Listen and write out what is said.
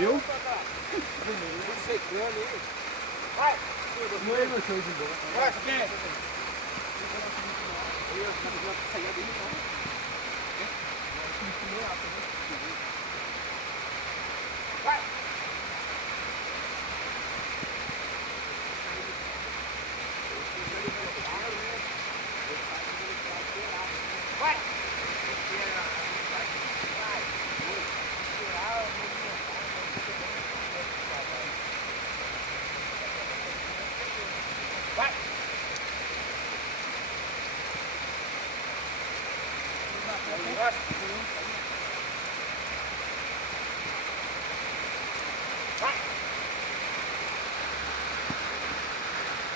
Eu? Secando aí. Vai! Não é meu show de boa. Vai, quem? Vai! Vai! Vai!